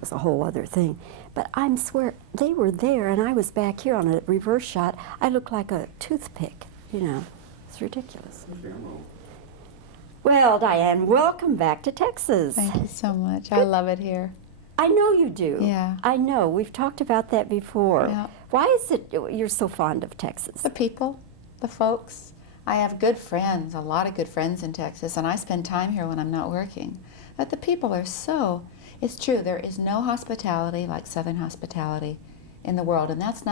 It's a whole other thing. But I swear, they were there, and I was back here on a reverse shot. I looked like a toothpick, you know. It's ridiculous. Well, Dyan, welcome back to Texas. Thank you so much. I love it here. I know you do. Yeah. I know. We've talked about that before. Yeah. Why is it you're so fond of Texas? The people, the folks. I have good friends, a lot of good friends in Texas, and I spend time here when I'm not working. But the people are so... It's true, there is no hospitality like Southern hospitality in the world, and that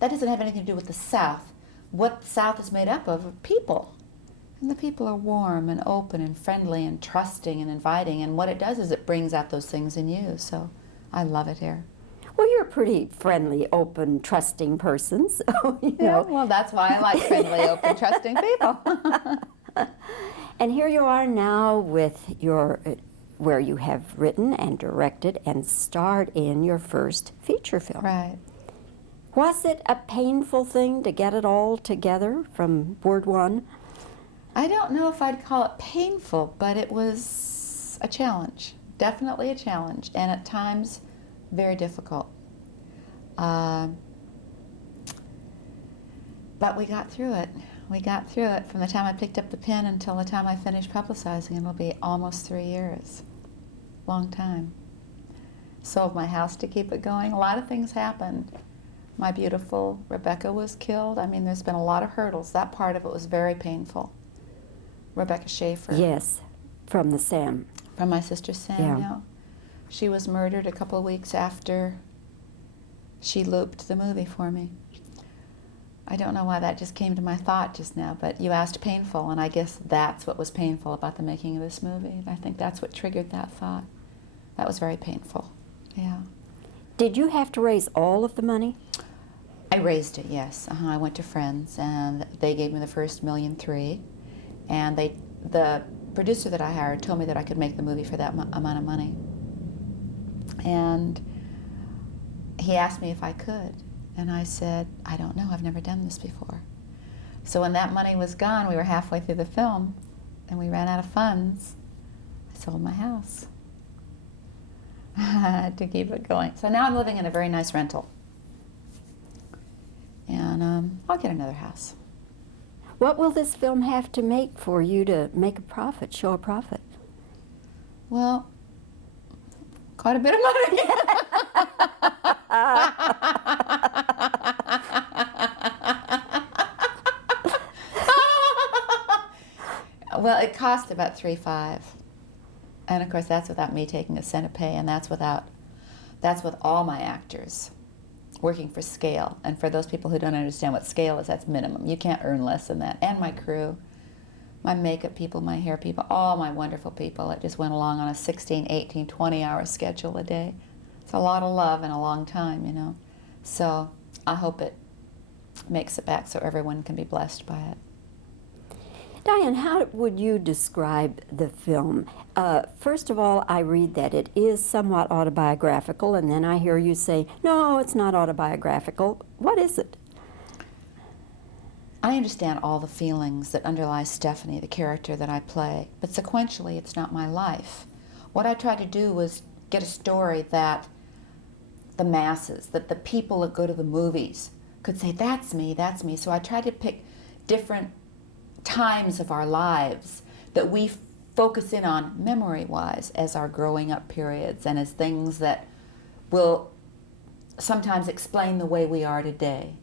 doesn't have anything to do with the South. What the South is made up of are people. And the people are warm and open and friendly and trusting and inviting, and what it does is it brings out those things in you, so I love it here. Well, you're a pretty friendly, open, trusting person, so, you know. Yeah, well, that's why I like friendly, open, trusting people. And here you are now with your... where you have written and directed and starred in your first feature film. Right. Was it a painful thing to get it all together from word one? I don't know if I'd call it painful, but it was a challenge, definitely a challenge, and at times very difficult. But we got through it. We got through it from the time I picked up the pen until the time I finished publicizing. It'll be almost 3 years. Long time. Sold my house to keep it going. A lot of things happened. My beautiful Rebecca was killed. I mean, there's been a lot of hurdles. That part of it was very painful. Rebecca Schaefer. Yes, from the Sam. From my sister Sam, yeah. She was murdered a couple of weeks after she looped the movie for me. I don't know why that just came to my thought just now, but you asked painful, and I guess that's what was painful about the making of this movie. I think that's what triggered that thought. That was very painful, yeah. Did you have to raise all of the money? I raised it, yes. I went to friends, and they gave me the first $1.3 million, and the producer that I hired told me that I could make the movie for that amount of money. And he asked me if I could. And I said, I don't know, I've never done this before. So when that money was gone, we were halfway through the film, and we ran out of funds. I sold my house to keep it going. So now I'm living in a very nice rental. And I'll get another house. What will this film have to make for you to make a profit, show a profit? Well, quite a bit of money. Well, it cost about $3.5 million, and of course that's without me taking a cent of pay, and that's with all my actors working for scale. And for those people who don't understand what scale is, that's minimum. You can't earn less than that. And my crew, my makeup people, my hair people, all my wonderful people. It just went along on a 16, 18, 20-hour schedule a day. It's a lot of love in a long time, you know. So I hope it makes it back so everyone can be blessed by it. Dyan, how would you describe the film? First of all, I read that it is somewhat autobiographical, and then I hear you say, no, it's not autobiographical. What is it? I understand all the feelings that underlie Stephanie, the character that I play, but sequentially it's not my life. What I tried to do was get a story that the masses, that the people that go to the movies could say, that's me, that's me. So I tried to pick different times of our lives that we focus in on memory-wise as our growing up periods and as things that will sometimes explain the way we are today.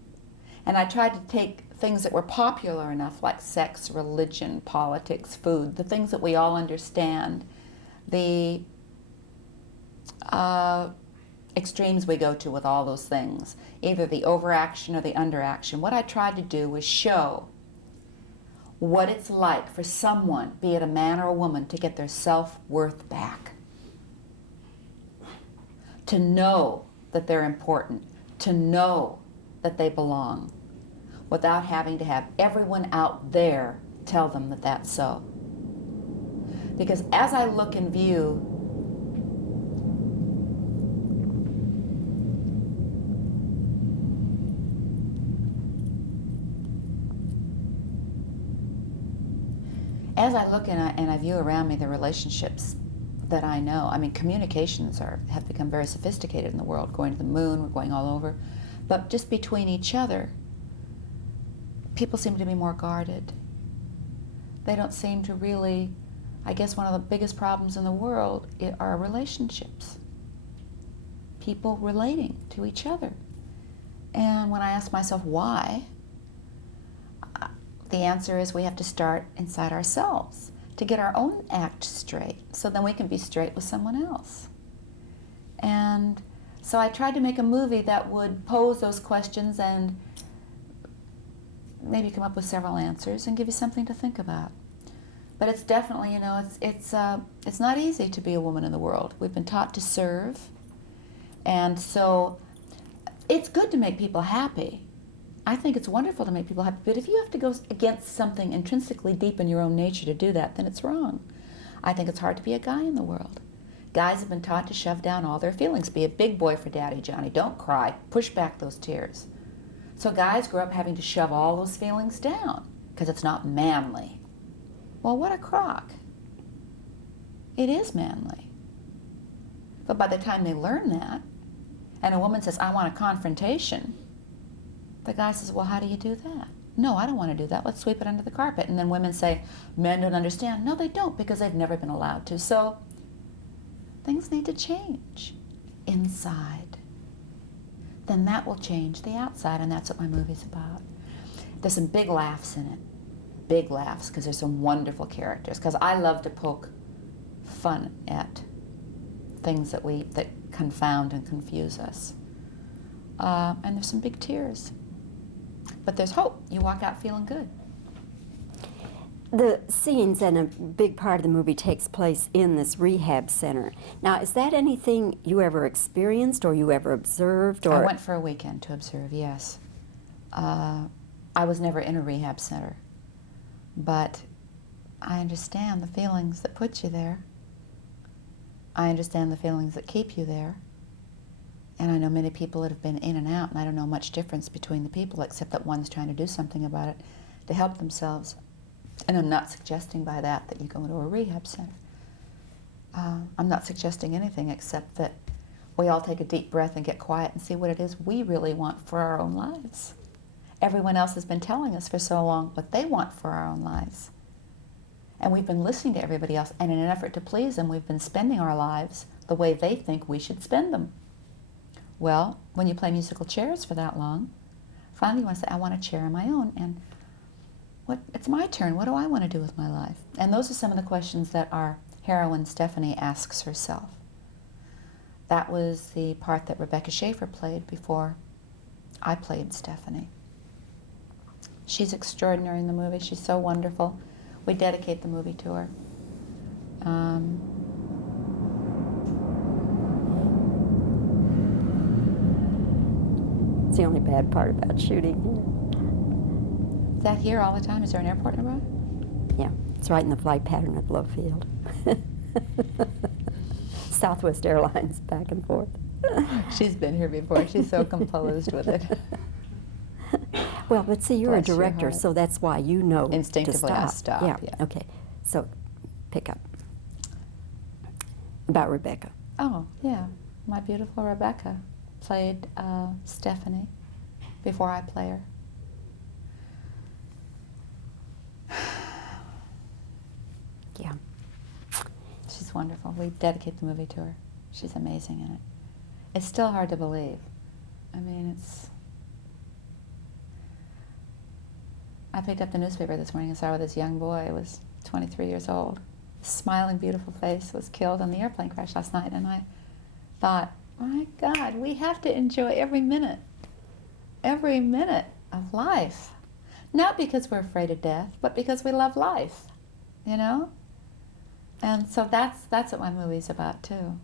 And I tried to take things that were popular enough, like sex, religion, politics, food, the things that we all understand, the extremes we go to with all those things, either the overaction or the underaction. What I tried to do was show what it's like for someone, be it a man or a woman, to get their self-worth back. To know that they're important, to know that they belong, without having to have everyone out there tell them that that's so. Because as I look and view and I view around me the relationships that I know. I mean, communications have become very sophisticated in the world, going to the moon, we're going all over. But just between each other, people seem to be more guarded. They don't seem to really, I guess one of the biggest problems in the world are relationships. People relating to each other. And when I ask myself why, the answer is we have to start inside ourselves to get our own act straight, so then we can be straight with someone else. And so I tried to make a movie that would pose those questions and maybe come up with several answers and give you something to think about. But it's definitely, you know, it's not easy to be a woman in the world. We've been taught to serve, and so it's good to make people happy. I think it's wonderful to make people happy, but if you have to go against something intrinsically deep in your own nature to do that, then it's wrong. I think it's hard to be a guy in the world. Guys have been taught to shove down all their feelings. Be a big boy for Daddy, Johnny. Don't cry. Push back those tears. So guys grow up having to shove all those feelings down because it's not manly. Well, what a crock. It is manly. But by the time they learn that, and a woman says, I want a confrontation, the guy says, well, how do you do that? No, I don't want to do that. Let's sweep it under the carpet. And then women say, men don't understand. No, they don't, because they've never been allowed to. So things need to change inside. Then that will change the outside, and that's what my movie's about. There's some big laughs in it. Big laughs, because there's some wonderful characters. Because I love to poke fun at things that confound and confuse us. And there's some big tears. But there's hope. You walk out feeling good. The scenes and a big part of the movie takes place in this rehab center. Now, is that anything you ever experienced or you ever observed? Or I went for a weekend to observe, yes. I was never in a rehab center. But I understand the feelings that put you there. I understand the feelings that keep you there. And I know many people that have been in and out, and I don't know much difference between the people except that one's trying to do something about it to help themselves. And I'm not suggesting by that you go into a rehab center. I'm not suggesting anything except that we all take a deep breath and get quiet and see what it is we really want for our own lives. Everyone else has been telling us for so long what they want for our own lives. And we've been listening to everybody else, and in an effort to please them, we've been spending our lives the way they think we should spend them. Well, when you play musical chairs for that long, finally you want to say, I want a chair of my own, and it's my turn. What do I want to do with my life? And those are some of the questions that our heroine Stephanie asks herself. That was the part that Rebecca Schaefer played before I played Stephanie. She's extraordinary in the movie. She's so wonderful. We dedicate the movie to her. It's the only bad part about shooting Is that here all the time? Is there an airport nearby? here. Yeah, it's right in the flight pattern of Love Field. Southwest Airlines, back and forth. She's been here before. She's so composed with it. Well, but see, you're Bless a your director, heart. so that's why you know Instinctively, to I stop. stop, Yeah. yeah. Okay. So, pick up about Rebecca. Oh, yeah. My beautiful Rebecca played Stephanie before I play her. Yeah. She's wonderful. We dedicate the movie to her. She's amazing in it. It's still hard to believe. I mean, I picked up the newspaper this morning and saw this young boy who was 23 years old. Smiling, beautiful face, was killed in the airplane crash last night. And I thought, my God, we have to enjoy every minute of life. Not because we're afraid of death, but because we love life, you know? And so that's what my movie's about, too.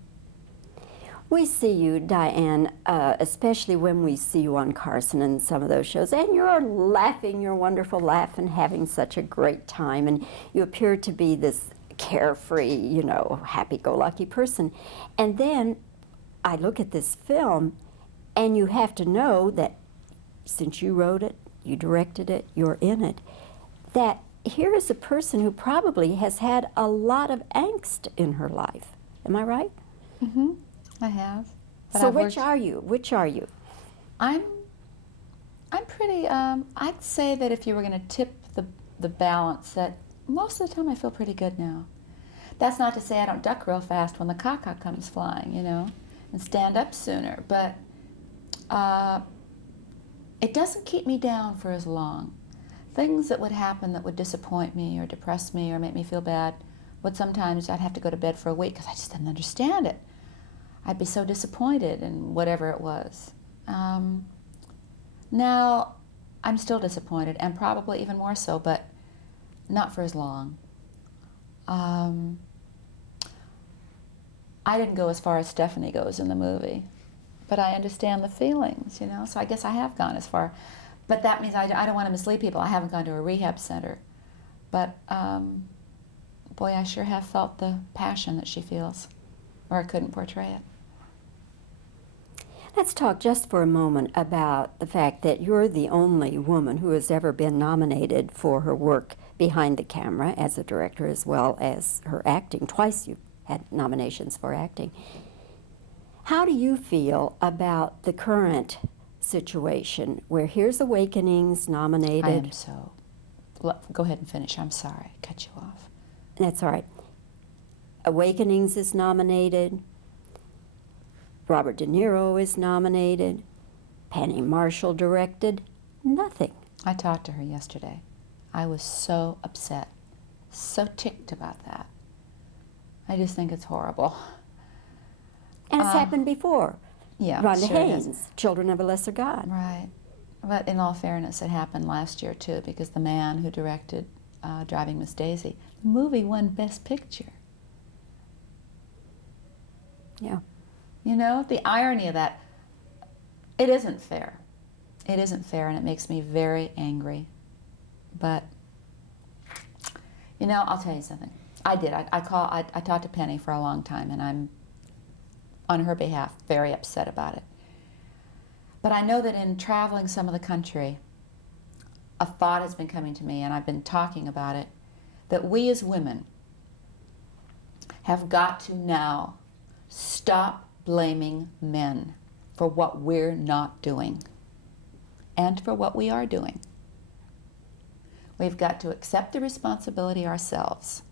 We see you, Dyan, especially when we see you on Carson and some of those shows, and you're laughing, your wonderful laugh, and having such a great time, and you appear to be this carefree, you know, happy-go-lucky person. And then I look at this film, and you have to know that since you wrote it, you directed it, you're in it, that here is a person who probably has had a lot of angst in her life. Am I right? Mm-hmm. I have. But So I've which worked- are you? Which are you? I'm pretty, I'd say that if you were going to tip the balance, that most of the time I feel pretty good now. That's not to say I don't duck real fast when the caca comes flying, you know, and stand up sooner, but it doesn't keep me down for as long. Things that would happen that would disappoint me or depress me or make me feel bad would sometimes, I'd have to go to bed for a week because I just didn't understand it. I'd be so disappointed in whatever it was. Now, I'm still disappointed, and probably even more so, but not for as long. I didn't go as far as Stephanie goes in the movie, but I understand the feelings, you know, so I guess I have gone as far. But that means I don't want to mislead people. I haven't gone to a rehab center. But, boy, I sure have felt the passion that she feels, or I couldn't portray it. Let's talk just for a moment about the fact that you're the only woman who has ever been nominated for her work behind the camera as a director as well as her acting. Twice you've had nominations for acting. How do you feel about the current situation where here's Awakenings nominated? I am so... Go ahead and finish. I'm sorry. I cut you off. That's all right. Awakenings is nominated. Robert De Niro is nominated. Penny Marshall directed. Nothing. I talked to her yesterday. I was so upset, so ticked about that. I just think it's horrible. And it's happened before. Yeah, Rhonda sure it Haynes, has. Children of a Lesser God. Right. But in all fairness, it happened last year too, because the man who directed Driving Miss Daisy, the movie won Best Picture. Yeah. You know, the irony of that, it isn't fair. It isn't fair, and it makes me very angry. But, you know, I'll tell you something. I did. I talked to Penny for a long time, and I'm, on her behalf, very upset about it. But I know that in traveling some of the country, a thought has been coming to me, and I've been talking about it, that we as women have got to now stop blaming men for what we're not doing and for what we are doing. We've got to accept the responsibility ourselves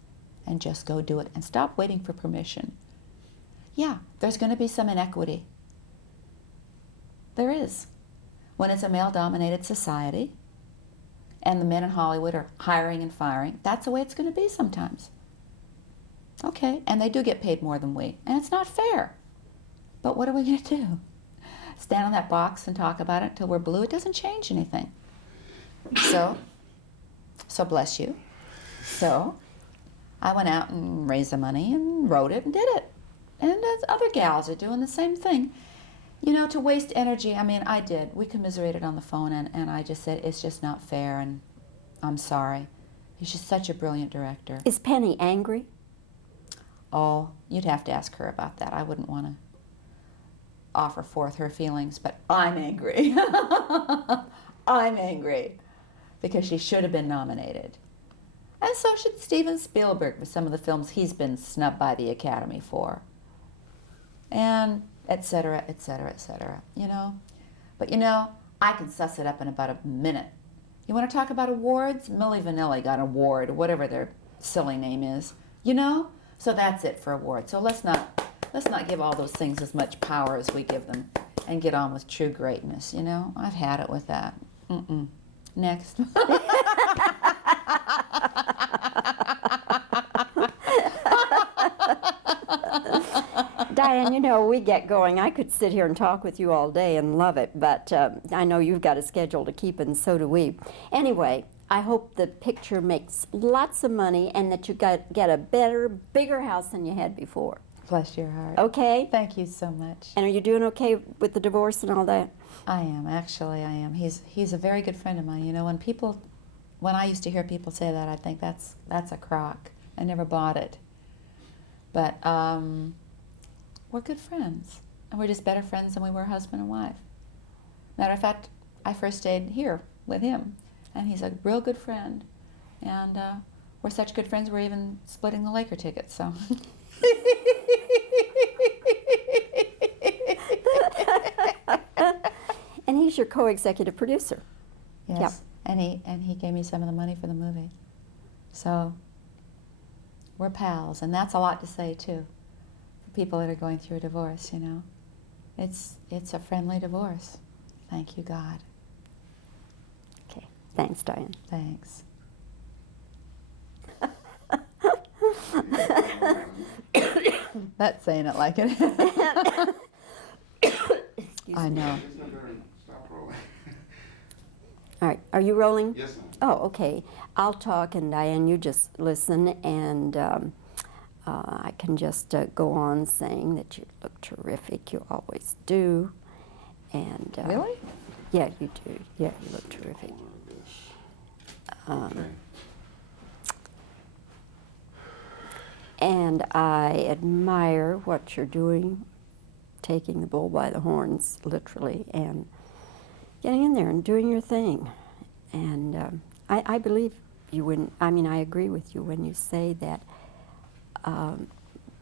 and just go do it and stop waiting for permission. Yeah, there's going to be some inequity. There is. When it's a male-dominated society and the men in Hollywood are hiring and firing, that's the way it's going to be sometimes. Okay, and they do get paid more than we, and it's not fair. But what are we going to do? Stand on that box and talk about it until we're blue? It doesn't change anything. So bless you. So I went out and raised the money and wrote it and did it. And other gals are doing the same thing. You know, to waste energy, I mean, I did. We commiserated on the phone, and I just said, it's just not fair, and I'm sorry. He's just such a brilliant director. Is Penny angry? Oh, you'd have to ask her about that. I wouldn't want to offer forth her feelings, but I'm angry. I'm angry because she should have been nominated. And so should Steven Spielberg with some of the films he's been snubbed by the Academy for. And et cetera, et cetera, et cetera, you know? But you know, I can suss it up in about a minute. You want to talk about awards? Milli Vanilli got an award, whatever their silly name is, you know? So that's it for awards. So let's not give all those things as much power as we give them and get on with true greatness, you know? I've had it with that. Next. Dyan, you know, we get going. I could sit here and talk with you all day and love it, but I know you've got a schedule to keep, and so do we. Anyway, I hope the picture makes lots of money and that you get a better, bigger house than you had before. Bless your heart. Okay? Thank you so much. And are you doing okay with the divorce and all that? I am, actually, I am. He's a very good friend of mine. You know, when I used to hear people say that, I'd think that's a crock. I never bought it. But we're good friends. And we're just better friends than we were husband and wife. Matter of fact, I first stayed here with him. And he's a real good friend. And we're such good friends, we're even splitting the Laker tickets, so. co-executive producer. Yes. And he gave me some of the money for the movie. So we're pals, and that's a lot to say too. For people that are going through a divorce, you know. It's a friendly divorce. Thank you, God. Okay, thanks, Dyan. Thanks. That's saying it like it. I know. Stop rolling. All right, are you rolling? Yes, ma'am. Oh, okay. I'll talk, and Dyan, you just listen, and I can just go on saying that you look terrific. You always do. And Really? yeah, you do. Yeah, you look terrific. Okay. And I admire what you're doing, taking the bull by the horns, literally, and getting in there and doing your thing. And I believe you when, I mean, I agree with you when you say that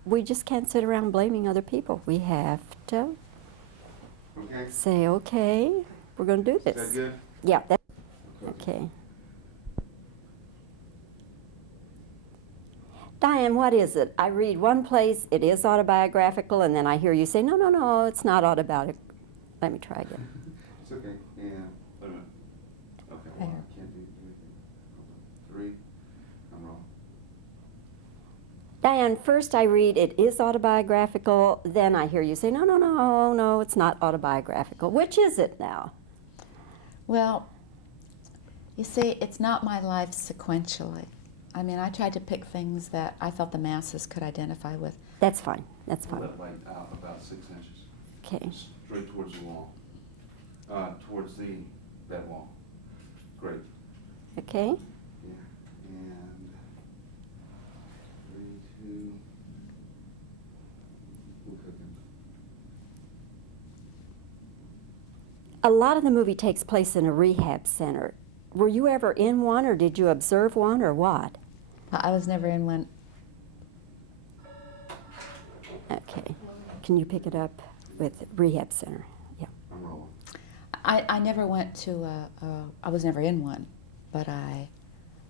we just can't sit around blaming other people. We have to Okay. say, okay, we're going to do Is this. that good? Yeah, that's okay. Dyan, what is it? I read one place, it is autobiographical, and then I hear you say, no, no, no, it's not autobiographical. Let me try again. It's okay. Yeah. Wait a minute. Okay. Well, I can't do anything. Hold on. 3. I'm wrong. Dyan, first I read it is autobiographical, then I hear you say, no, no, no, no, it's not autobiographical. Which is it now? Well, you see, it's not my life sequentially. I mean, I tried to pick things that I thought the masses could identify with. That's fine, that's Pull fine. that light out about 6 inches. Okay. Straight towards the wall. Towards that wall. Great. Okay. Yeah. And 3, 2. We're cooking. A lot of the movie takes place in a rehab center. Were you ever in one, or did you observe one, or what? I was never in one. Okay. Can you pick it up with rehab center? Yeah. I'm rolling. I never went to I was never in one, but I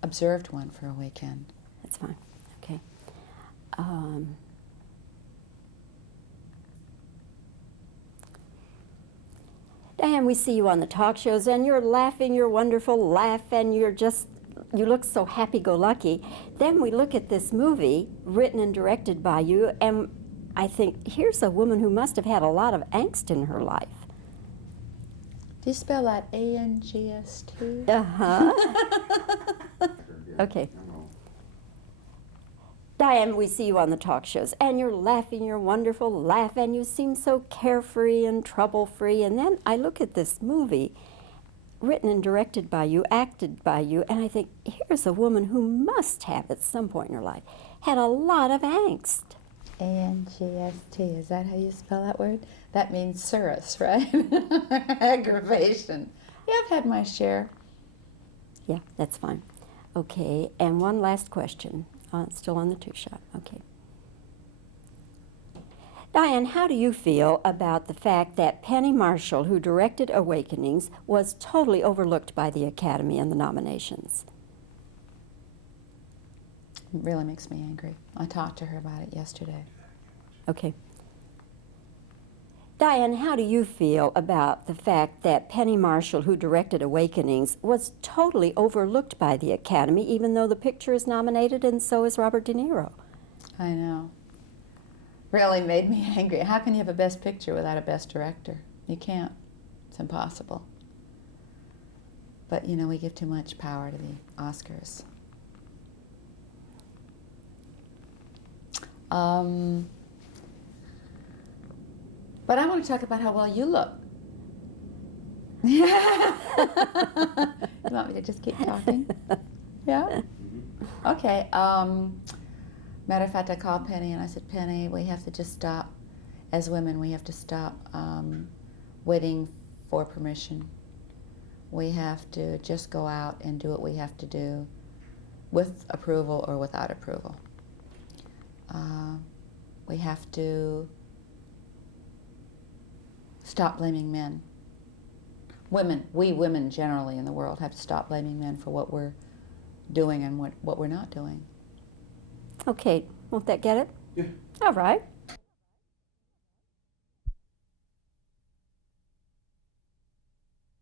observed one for a weekend. That's fine. Okay. Dyan, we see you on the talk shows, and you're laughing your wonderful laugh, and you look so happy-go-lucky. Then we look at this movie, written and directed by you, and I think, here's a woman who must have had a lot of angst in her life. Do you spell that A-N-G-S-T? Uh-huh. Yeah. Okay. I'm rolling. Dyan, we see you on the talk shows, and you're laughing your wonderful laugh, and you seem so carefree and trouble-free. And then I look at this movie, written and directed by you, acted by you, and I think, here's a woman who must have, at some point in her life, had a lot of angst. A-N-G-S-T, is that how you spell that word? That means surus, right? Aggravation. Yeah, I've had my share. Yeah, that's fine. Okay, and one last question. Still on the two-shot. Okay. Dyan, how do you feel about the fact that Penny Marshall, who directed Awakenings, was totally overlooked by the Academy in the nominations? It really makes me angry. I talked to her about it yesterday. Okay. Dyan, how do you feel about the fact that Penny Marshall, who directed Awakenings, was totally overlooked by the Academy, even though the picture is nominated and so is Robert De Niro? I know. Really made me angry. How can you have a best picture without a best director? You can't. It's impossible. But, you know, we give too much power to the Oscars. But I want to talk about how well you look. You want me to just keep talking? Yeah? Okay. Matter of fact, I called Penny and I said, Penny, we have to just stop. As women, we have to stop waiting for permission. We have to just go out and do what we have to do with approval or without approval. We have to stop blaming men. we women generally in the world have to stop blaming men for what we're doing and what we're not doing. Okay, won't that get it? Yeah. All right.